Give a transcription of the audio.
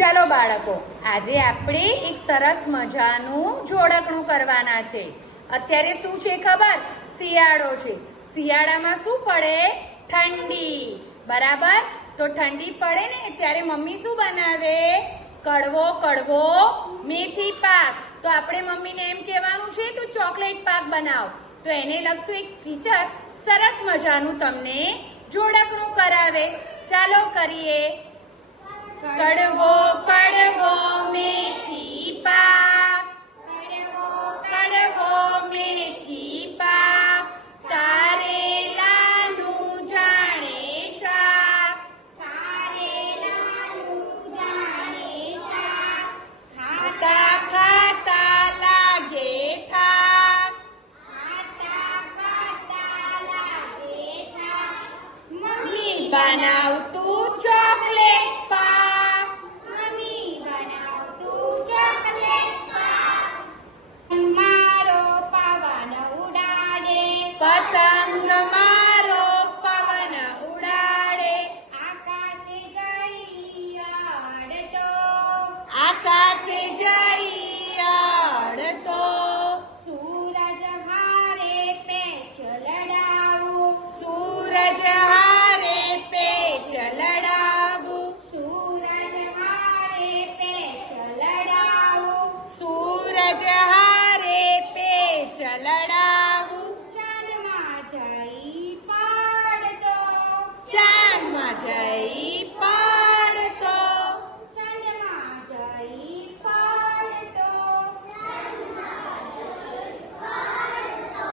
ચાલો બાળકો, આજે આપણે એક સરસ મજાનું જોડકણું કરવાના છે. અત્યારે શું છે ખબર? શિયાળો છે. શિયાળામાં શું પડે? ઠંડી. બરાબર? તો ઠંડી પડે ને ત્યારે મમ્મી શું બનાવે? કડવો કડવો મેથી પાક. તો આપણે મમ્મીને એમ કહેવાનું છે તું ચોકલેટ પાક બનાવ. તો એને લગતું એક ટીચર સરસ મજાનું તમને જોડકણું કરાવે. ચાલો કરીએ. કડવો કડવો મેથી પાક, કડવો કડવો મેથી પાક, કારેલાનું જાણે શાક, કારેલાનું જાણે શાક, ખાતા ખાતા લાગે થાક, ખાતા ખાતા લાગે થાક, મમ્મી બનાવતું